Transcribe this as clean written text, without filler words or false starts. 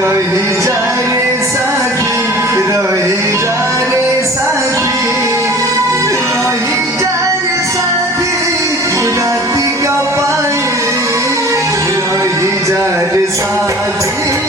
रही जा रे साथी, रही जा रे साथी, रही जा रे साथी, राती का पाए रही जा रे साथी।